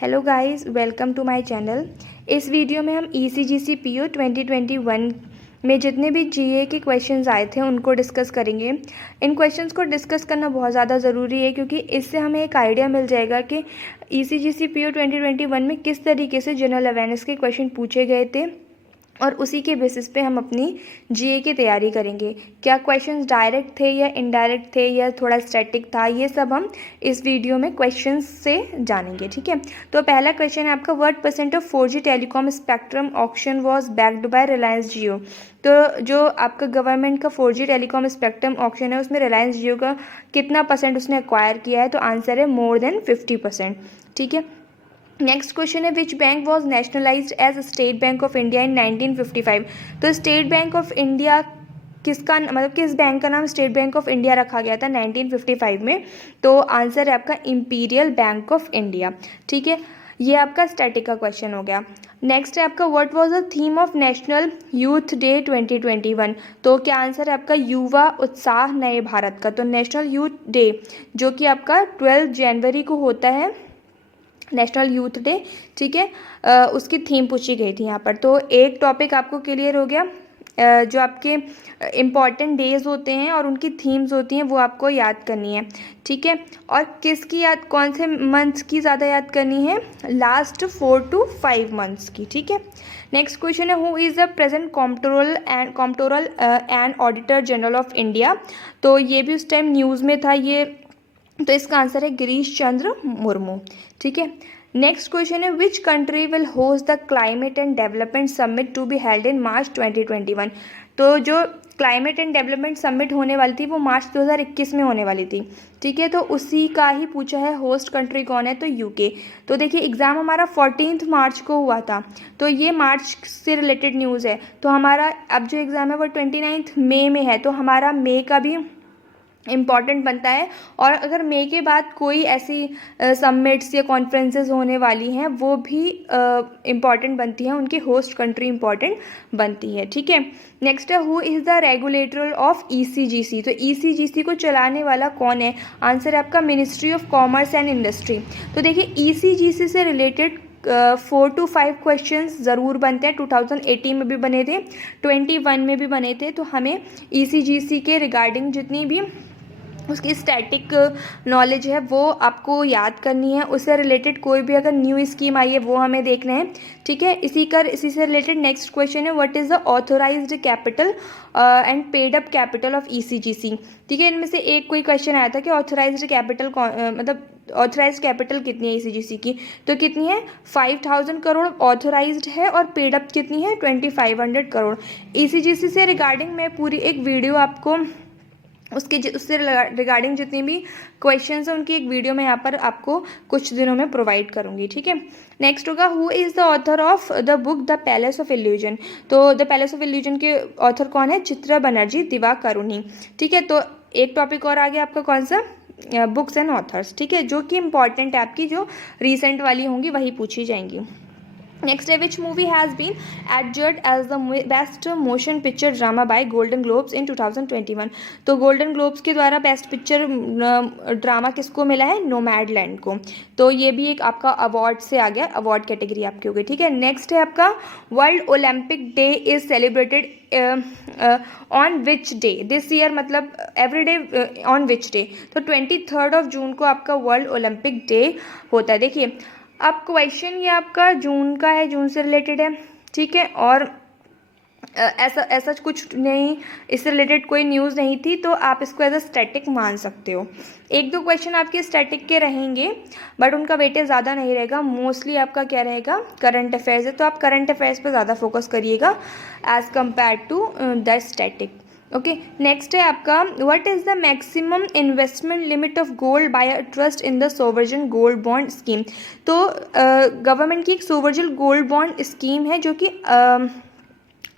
Hello guys, welcome to my channel. इस video में हम ECGC PO 2021 में जितने भी GA के क्वेश्चंस आए थे उनको डिस्कस करेंगे। इन क्वेश्चंस को डिस्कस करना बहुत ज़्यादा ज़रूरी है क्योंकि इससे हमें एक आइडिया मिल जाएगा कि ECGC PO 2021 में किस तरीके से जनरल अवेयरनेस के क्वेश्चन पूछे गए थे और उसी के बेसिस पे हम अपनी GA की तैयारी करेंगे। क्या क्वेश्चंस डायरेक्ट थे या इनडायरेक्ट थे या थोड़ा स्टैटिक था, ये सब हम इस वीडियो में क्वेश्चंस से जानेंगे। ठीक है, तो पहला क्वेश्चन है आपका, what percent of 4G telecom spectrum auction was backed by Reliance Jio. तो जो आपका गवर्नमेंट का 4G टेलीकॉम स्पेक्ट्रम ऑक्शन है उसमें रिलायंस जियो का कितना परसेंट उसने एक्वायर किया है, तो आंसर है मोर देन 50%। ठीक है, नेक्स्ट क्वेश्चन है, which bank was nationalised as State Bank of India in 1955। तो स्टेट बैंक ऑफ इंडिया किसका मतलब किस बैंक का नाम स्टेट बैंक ऑफ इंडिया रखा गया था 1955 में, तो आंसर है आपका इंपीरियल बैंक ऑफ इंडिया। ठीक है, ये आपका स्टैटिक का क्वेश्चन हो गया। नेक्स्ट है आपका, what was the theme of national youth day 2021। तो क्या आंसर है आपका युवा उत्साह नए भारत का। तो नेशनल यूथ डे जो कि आपका 12 जनवरी को होता है, नेशनल यूथ डे। ठीक है, उसकी थीम पूछी गई थी यहाँ पर। तो एक टॉपिक आपको क्लियर हो गया। जो आपके इम्पॉर्टेंट डेज होते हैं और उनकी थीम्स होती हैं वो आपको याद करनी है। ठीक है, और किसकी याद, कौन से मंथ्स की ज़्यादा याद करनी है, लास्ट 4 to 5 मंथ्स की। ठीक है, नेक्स्ट क्वेश्चन है, who is the present comptroller and auditor general of India. तो ये भी उस टाइम न्यूज़ में था ये, तो इसका आंसर है गिरीश चंद्र मुर्मू। ठीक है, नेक्स्ट क्वेश्चन है, which country will host the climate and development summit to be held in March 2021। तो जो क्लाइमेट एंड डेवलपमेंट समिट होने वाली थी वो मार्च 2021 में होने वाली थी। ठीक है, तो उसी का ही पूछा है होस्ट कंट्री कौन है, तो यूके। तो देखिए एग्ज़ाम हमारा 14 मार्च को हुआ था, तो ये मार्च से रिलेटेड न्यूज़ है। तो हमारा अब जो एग्ज़ाम है वो 29 मई में है, तो हमारा मई का भी इम्पॉर्टेंट बनता है। और अगर मई के बाद कोई ऐसी समिट्स या कॉन्फ्रेंसेस होने वाली हैं वो भी इम्पॉर्टेंट बनती हैं, उनकी होस्ट कंट्री इम्पॉर्टेंट बनती है। ठीक है, नेक्स्ट है, who is the regulator of ECGC। तो ECGC को चलाने वाला कौन है, आंसर है आपका ministry of commerce and industry. तो देखिए ECGC से रिलेटेड 4 to 5 क्वेश्चंस ज़रूर बनते हैं। 2018 में भी बने थे, 21 में भी बने थे। तो हमें ECGC के रिगार्डिंग जितनी भी उसकी स्टैटिक नॉलेज है वो आपको याद करनी है। उससे रिलेटेड कोई भी अगर न्यू स्कीम आई है वो हमें देखना है। ठीक है, इसी से रिलेटेड नेक्स्ट क्वेश्चन है, what is the authorised capital and paid up capital of ECGC। ठीक है, इनमें से एक कोई क्वेश्चन आया था कि ऑथोराइज्ड कैपिटल मतलब ऑथोराइज कैपिटल कितनी है ECGC की, तो कितनी है 5000 करोड़ ऑथोराइज्ड है, और पेड अप कितनी है 2500 करोड़। ECGC से रिगार्डिंग मैं पूरी एक वीडियो आपको उससे रिगार्डिंग जितनी भी क्वेश्चंस हैं उनकी एक वीडियो मैं यहाँ पर आपको कुछ दिनों में प्रोवाइड करूँगी। ठीक है, नेक्स्ट होगा, who is the author of the book the palace of illusion. तो द पैलेस ऑफ इल्यूजन के ऑथर कौन है, चित्रा बनर्जी दिवाकरुणी। ठीक है, तो एक टॉपिक और आ गया आपका, कौन सा, बुक्स एंड ऑथर्स। ठीक है, जो कि इंपॉर्टेंट है, आपकी जो रिसेंट वाली होंगी वही पूछी जाएंगी। नेक्स्ट है, which movie has been adjudged as the best motion picture drama by Golden Globes in 2021। तो गोल्डन ग्लोब्स के द्वारा बेस्ट पिक्चर ड्रामा किसको मिला है, नोमैडलैंड को। तो ये भी एक आपका अवार्ड से आ गया, अवार्ड कैटेगरी आपकी हो गई। ठीक है, नेक्स्ट है आपका, world Olympic day is celebrated on which day this year, मतलब every day on which day. तो 23 जून को आपका वर्ल्ड ओलंपिक डे होता है। देखिए अब क्वेश्चन ये आपका जून का है, जून से रिलेटेड है। ठीक है, और ऐसा कुछ नहीं, इससे रिलेटेड कोई न्यूज़ नहीं थी, तो आप इसको एज अ स्टैटिक मान सकते हो। एक दो क्वेश्चन आपके स्टैटिक के रहेंगे बट उनका वेटेज ज़्यादा नहीं रहेगा, मोस्टली आपका क्या रहेगा, करंट अफेयर्स है। तो आप करंट अफेयर्स पर ज़्यादा फोकस करिएगा as compared to the static. Okay, next है आपका, what is the maximum investment limit of gold by a trust in the sovereign gold bond scheme. तो गवर्नमेंट की एक सोवरजन गोल्ड बॉन्ड स्कीम है जो कि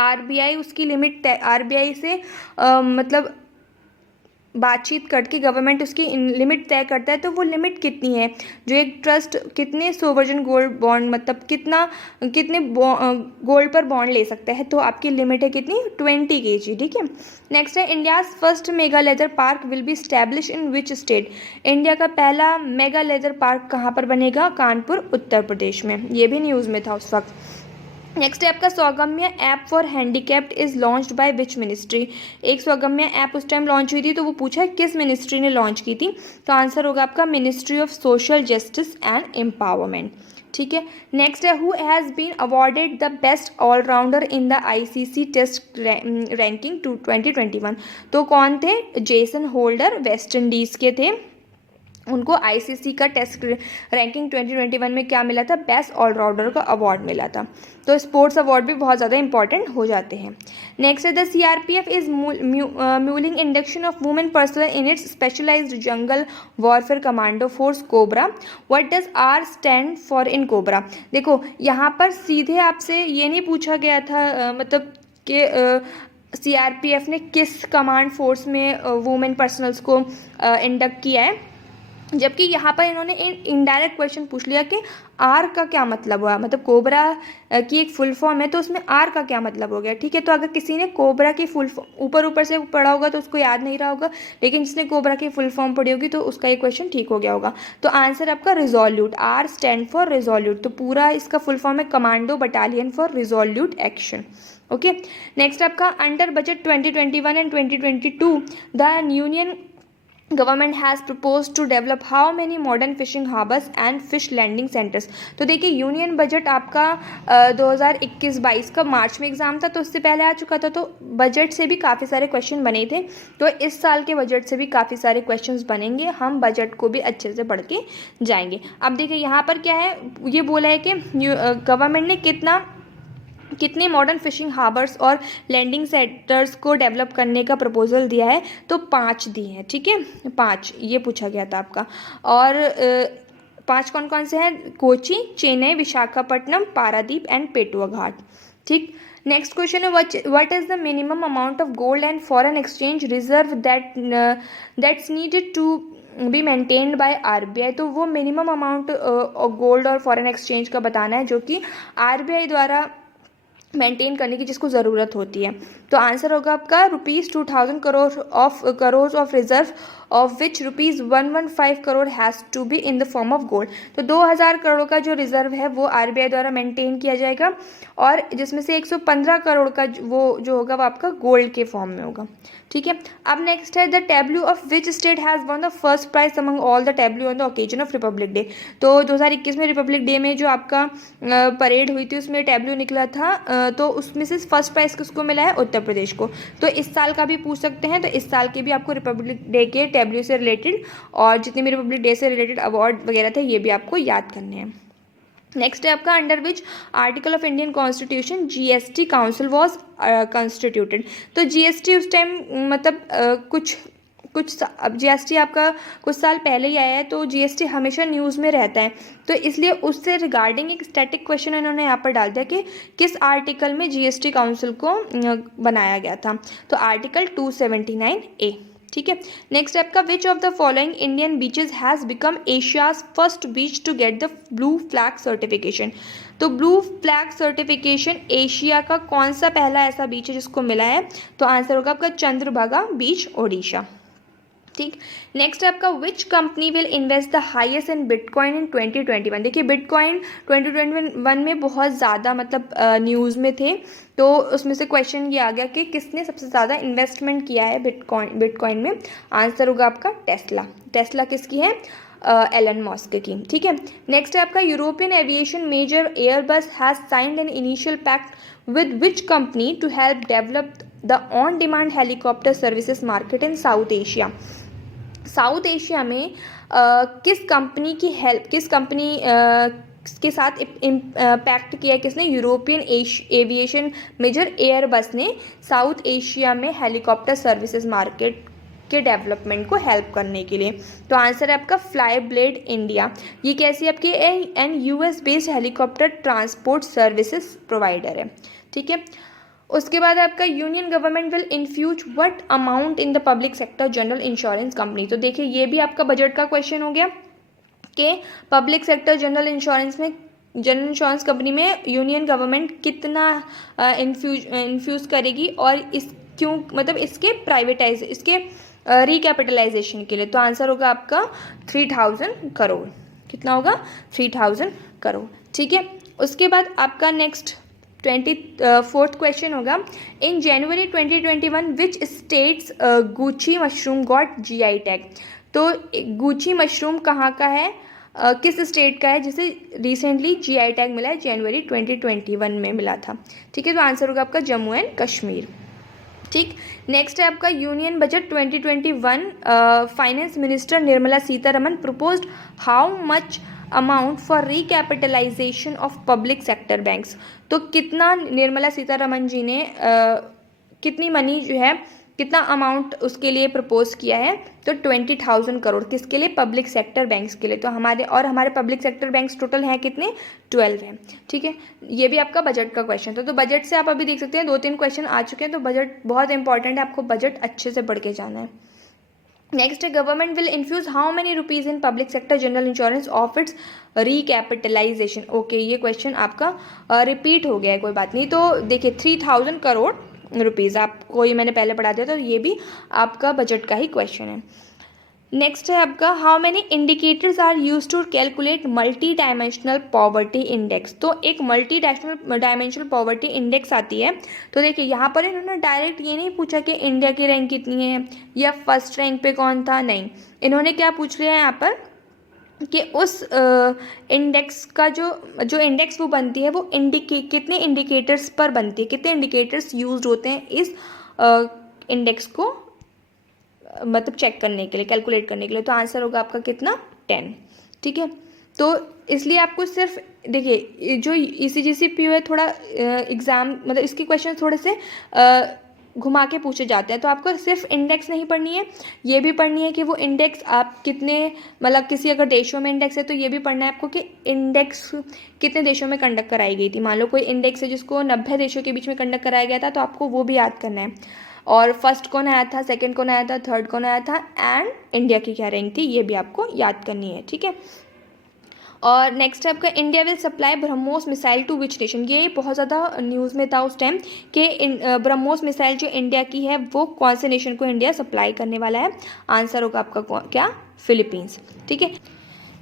RBI उसकी लिमिट RBI से मतलब बातचीत करके गवर्नमेंट उसकी लिमिट तय करता है, तो वो लिमिट कितनी है, जो एक ट्रस्ट कितने सोवरेन गोल्ड बॉन्ड मतलब कितने गोल्ड पर बॉन्ड ले सकता है, तो आपकी लिमिट है कितनी 20 kg। ठीक है। नेक्स्ट है India's first mega leather park will be establish in which state. India का पहला मेगा लेदर पार्क कहाँ पर बनेगा, कानपुर उत्तर प्रदेश में। ये भी न्यूज़ में था उस वक्त। नेक्स्ट है आपका Sugamya app for handicapped is launched by which ministry. एक सौगम्य ऐप उस टाइम लॉन्च हुई थी, तो वो पूछा है किस मिनिस्ट्री ने लॉन्च की थी, तो आंसर होगा आपका ministry of social justice and empowerment. ठीक है। नेक्स्ट है who has been awarded the best allrounder in the ICC test ranking 2021। तो कौन थे, जेसन होल्डर वेस्ट इंडीज़ के थे, उनको आईसीसी का टेस्ट रैंकिंग 2021 में क्या मिला था, बेस्ट ऑलराउंडर का अवार्ड मिला था। तो स्पोर्ट्स अवार्ड भी बहुत ज़्यादा इंपॉर्टेंट हो जाते हैं। नेक्स्ट है the CRPF is mulling induction of women personnel in its specialised jungle warfare commando force COBRA. What does R stand for in COBRA. देखो यहाँ पर सीधे आपसे ये नहीं पूछा गया था मतलब कि सीआरपीएफ ने किस कमांड फोर्स में वुमेन पर्सनल्स को इंडक्ट किया है, जबकि यहाँ पर इन्होंने इनडायरेक्ट क्वेश्चन पूछ लिया कि आर का क्या मतलब हुआ, मतलब कोबरा की एक फुल फॉर्म है तो उसमें आर का क्या मतलब हो गया। ठीक है। तो अगर किसी ने कोबरा की फुल ऊपर से पढ़ा होगा तो उसको याद नहीं रहा होगा, लेकिन जिसने कोबरा की फुल फॉर्म पढ़ी होगी तो उसका ये क्वेश्चन ठीक हो गया होगा। तो आंसर आपका resolute, R stand for resolute, तो पूरा इसका फुल फॉर्म है commando battalion for resolute action. Okay. Next आपका under budget 2021 and 2022 the union government has propose to develop how many modern fishing harbours and fish landing centres. तो देखिए union budget आपका 2021-22 का मार्च में एग्जाम था, तो उससे पहले आ चुका था, तो बजट से भी काफ़ी सारे क्वेश्चन बने थे। तो इस साल के बजट से भी काफ़ी सारे क्वेश्चंस बनेंगे, हम बजट को भी अच्छे से पढ़ के जाएंगे। अब देखिए यहाँ पर क्या है, ये बोला है कि गवर्नमेंट ने कितने मॉडर्न फिशिंग हार्बर्स और लैंडिंग सेंटर्स को डेवलप करने का प्रपोजल दिया है, तो 5 दिए हैं। ठीक है, 5 ये पूछा गया था आपका। और 5 कौन कौन से हैं, कोची, चेन्नई, विशाखापट्टनम, पारादीप एंड पेटुआ घाट। ठीक। नेक्स्ट क्वेश्चन है what is the minimum amount of gold and foreign exchange reserve that's needed to be maintained by RBI. तो वो मिनिमम अमाउंट गोल्ड और फॉरेन एक्सचेंज का बताना है जो कि आरबीआई द्वारा मेंटेन करने की जिसको ज़रूरत होती है। तो आंसर होगा आपका ₹2000 crore of reserve of which ₹115 crore has to be in the form of gold. तो 2000 करोड़ का जो रिजर्व है वो आरबीआई द्वारा मेंटेन किया जाएगा, और जिसमें से 115 करोड़ का वो जो होगा वो आपका गोल्ड के फॉर्म में होगा। ठीक है। अब नेक्स्ट है the tableau of which state has won the first prize among all the tableau on the occasion of Republic Day. तो 2021 में रिपब्लिक डे में जो आपका परेड हुई थी उसमें टैब्लू निकला था, तो उसमें से फर्स्ट प्राइज किसको मिला है, उत्तर प्रदेश को। तो इस साल का भी पूछ सकते हैं, तो इस साल के भी आपको रिपब्लिक डे के टैब्लू से रिलेटेड और जितने भी रिपब्लिक डे से रिलेटेड अवार्ड वगैरह थे ये भी आपको याद करने हैं। नेक्स्ट है आपका under which article of Indian constitution GST council was constituted. तो जीएसटी उस टाइम मतलब अब जीएसटी आपका कुछ साल पहले ही आया है, तो जीएसटी हमेशा न्यूज़ में रहता है, तो इसलिए उससे रिगार्डिंग एक स्टैटिक क्वेश्चन इन्होंने यहाँ पर डाल दिया कि किस आर्टिकल में जीएसटी काउंसिल को बनाया गया था। तो आर्टिकल 279A। ठीक है। नेक्स्ट आपका which of the following Indian beaches has become Asia's first beach to get the blue flag certification. तो ब्लू फ्लैग सर्टिफिकेशन एशिया का कौन सा पहला ऐसा बीच है जिसको मिला है, तो आंसर होगा आपका चंद्रभागा बीच, ओडिशा। ठीक। नेक्स्ट आपका which company will invest the highest in bitcoin in 2021। देखिए बिटकॉइन 2021 में बहुत ज़्यादा मतलब न्यूज़ में थे, तो उसमें से क्वेश्चन ये आ गया कि किसने सबसे ज़्यादा इन्वेस्टमेंट किया है बिटकॉइन में। आंसर होगा आपका टेस्ला किसकी है, एलन मस्क की। ठीक है। नेक्स्ट है आपका European aviation major Airbus has signed an initial pact with which company to help develop the on demand helicopter services market in South Asia. South Asia में किस कंपनी के साथ पैक्ट किया है, किसने, यूरोपियन एविएशन मेजर एयरबस ने South Asia में helicopter services market के डेवलपमेंट को हेल्प करने के लिए। तो आंसर है आपका फ्लाई ब्लेड इंडिया। ये कैसी आपकी an US based helicopter transport services provider है। ठीक है। उसके बाद आपका union government will infuse what amount in the public sector general insurance company. तो देखिए ये भी आपका बजट का क्वेश्चन हो गया कि public sector general insurance company में यूनियन गवर्नमेंट कितना इन्फ्यूज करेगी और इस क्यों, मतलब इसके रिकैपिटलाइजेशन के लिए। तो आंसर होगा आपका 3000 करोड़। कितना होगा? 3000 करोड़। ठीक है, उसके बाद आपका नेक्स्ट 24th क्वेश्चन होगा, इन जनवरी 2021 which states Gucci mushroom got GI tag. तो गुची मशरूम कहाँ का है, किस स्टेट का है जिसे रिसेंटली GI टैग मिला है? जनवरी 2021 में मिला था। ठीक है, तो आंसर होगा आपका जम्मू एंड कश्मीर। ठीक, नेक्स्ट है आपका union budget 2021। Finance minister Nirmala Sitharaman proposed how much amount for recapitalisation of public sector banks. तो कितना निर्मला सीतारमन जी ने कितनी मनी जो है, कितना अमाउंट उसके लिए प्रपोज किया है? तो 20,000 करोड़। किसके लिए? पब्लिक सेक्टर बैंक्स के लिए। तो हमारे पब्लिक सेक्टर बैंक्स टोटल हैं कितने? 12 हैं। ठीक है, ये भी आपका बजट का क्वेश्चन था। तो बजट से आप अभी देख सकते हैं 2-3 क्वेश्चन आ चुके हैं। तो बजट बहुत इंपॉर्टेंट है, आपको बजट अच्छे से पढ़ के जाना है। नेक्स्ट है, government will infuse how many rupees in public sector general insurance of its recapitalisation. Okay, ये क्वेश्चन आपका रिपीट हो गया है, कोई बात नहीं। तो देखिए 3000 करोड़ रुपीज़, आपको ये मैंने पहले पढ़ा दिया, तो ये भी आपका बजट का ही क्वेश्चन है। नेक्स्ट है आपका, how many indicators are use to calculate multi dimensional poverty index. तो एक मल्टी डायमेंशनल पॉवर्टी इंडेक्स आती है। तो देखिए यहाँ पर इन्होंने डायरेक्ट ये नहीं पूछा कि इंडिया की रैंक कितनी है या फर्स्ट रैंक पे कौन था, नहीं। इन्होंने क्या पूछ लिया है यहाँ पर कि उस इंडेक्स का जो इंडेक्स वो बनती है वो कितने इंडिकेटर्स पर बनती है, कितने इंडिकेटर्स यूज्ड होते हैं इस इंडेक्स को मतलब चेक करने के लिए, कैलकुलेट करने के लिए। तो आंसर होगा आपका कितना? 10। ठीक है, तो इसलिए आपको सिर्फ देखिए जो ECGC PO है, थोड़ा एग्ज़ाम मतलब इसके क्वेश्चन थोड़े से घुमा के पूछे जाते हैं। तो आपको सिर्फ इंडेक्स नहीं पढ़नी है, ये भी पढ़नी है कि वो इंडेक्स आप कितने, मतलब किसी अगर देशों में इंडेक्स है तो ये भी पढ़ना है आपको कि इंडेक्स कितने देशों में कंडक्ट कराई गई थी। मान लो कोई इंडेक्स है जिसको 90 देशों के बीच में कंडक्ट कराया गया था, तो आपको वो भी याद करना है। और फर्स्ट कौन आया था, सेकंड कौन आया था, थर्ड कौन आया था, एंड इंडिया की क्या रैंक थी, ये भी आपको याद करनी है। ठीक है, और नेक्स्ट है आपका, India will supply BrahMos missile to which nation. ये बहुत ज़्यादा न्यूज़ में था उस टाइम कि ब्रह्मोस मिसाइल जो इंडिया की है वो कौन से नेशन को इंडिया सप्लाई करने वाला है। आंसर होगा आपका क्या? फिलीपींस। ठीक है,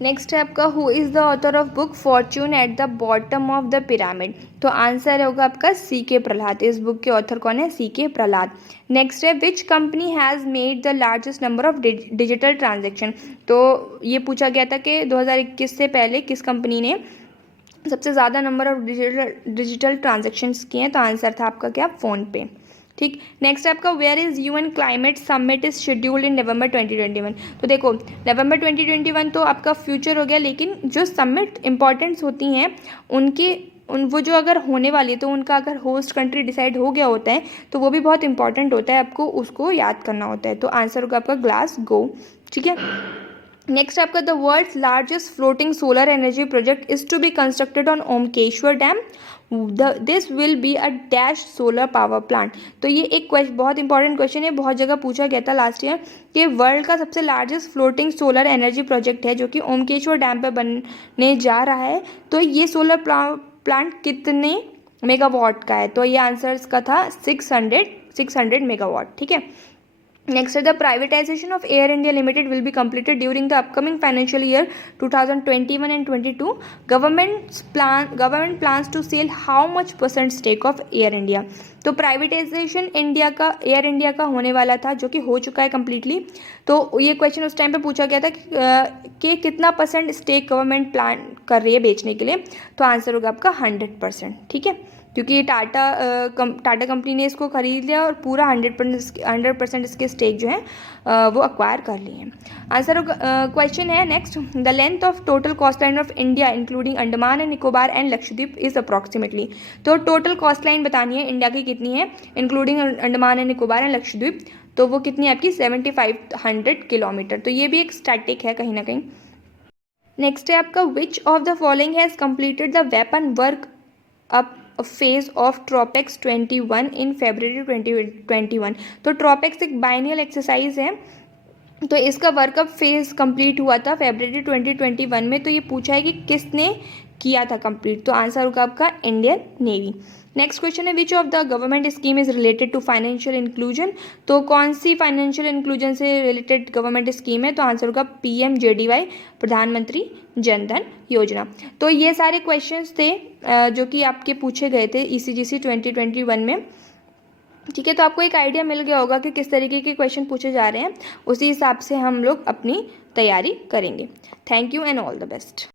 नेक्स्ट है आपका, who is the author of book Fortune at the bottom of the pyramid. तो आंसर होगा आपका CK प्रहलाद। इस बुक के ऑथर कौन है? CK प्रहलाद। नेक्स्ट है, which company has made the largest number of digital transaction. तो ये पूछा गया था कि 2021 से पहले किस कंपनी ने सबसे ज़्यादा नंबर ऑफ डिजिटल ट्रांजेक्शन्स किए हैं। तो आंसर था आपका क्या? फ़ोनपे। ठीक, नेक्स्ट आपका, where is UN climate summit is scheduled in November 2021। तो देखो नवंबर 2021 तो आपका फ्यूचर हो गया, लेकिन जो समिट इंपॉर्टेंट्स होती हैं वो जो अगर होने वाली है तो उनका अगर होस्ट कंट्री डिसाइड हो गया होता है तो वो भी बहुत इंपॉर्टेंट होता है, आपको उसको याद करना होता है। तो आंसर होगा आपका ग्लासगो। ठीक है, नेक्स्ट आपका, the world's largest floating solar energy project is to be constructed on Omkareshwar dam. This will be a dash solar power plant. तो ये एक बहुत इंपॉर्टेंट क्वेश्चन है, बहुत जगह पूछा गया था लास्ट ईयर कि वर्ल्ड का सबसे largest floating solar energy project है जो कि ओमकेश्वर डैम पर बनने जा रहा है। तो ये सोलर प्लांट कितने मेगावाट का है? तो ये आंसर का था 600 मेगावाट। ठीक है, नेक्स्ट है, the privatisation of Air India Limited will be completed during the upcoming financial year 2021 and 22। Government plans to sell how much % stake of Air India. तो प्राइवेटाइजेशन एयर इंडिया का होने वाला था, जो कि हो चुका है कम्प्लीटली। तो ये क्वेश्चन उस टाइम पे पूछा गया था कि कितना % स्टेक गवर्नमेंट प्लान कर रही है बेचने के लिए। तो आंसर होगा आपका 100%। ठीक है, क्योंकि टाटा कंपनी ने इसको खरीद लिया और पूरा 100% इसके स्टेक जो है वो अक्वायर कर लिए हैं। आंसर क्वेश्चन है next, the length of total cost line of India including Andaman and Nicobar and Lakshadweep is approximately. तो टोटल कोस्ट लाइन बतानी है इंडिया की कितनी है including Andaman and Nicobar and Lakshadweep. तो वो कितनी है आपकी? 7500 किलोमीटर। तो ये भी एक स्टैटिक है कहीं ना कहीं। नेक्स्ट है आपका, which of the following has completed the weapon work up phase of TROPICS 21 in February 2021। तो TROPICS एक बाइनियल एक्सरसाइज है, तो इसका वर्कअप फेज कंप्लीट हुआ था फरवरी 2021 में। तो ये पूछा है कि किसने किया था कंप्लीट, तो आंसर होगा आपका इंडियन नेवी। नेक्स्ट क्वेश्चन है which of the government scheme is related to financial inclusion. तो कौन सी फाइनेंशियल इंक्लूजन से रिलेटेड गवर्नमेंट स्कीम है, तो आंसर होगा PMJDY, प्रधानमंत्री जनधन योजना। तो ये सारे क्वेश्चंस थे जो कि आपके पूछे गए थे ECGC 2021 में। ठीक है, तो आपको एक आइडिया मिल गया होगा कि किस तरीके के क्वेश्चन पूछे जा रहे हैं, उसी हिसाब से हम लोग अपनी तैयारी करेंगे। Thank you and all the best.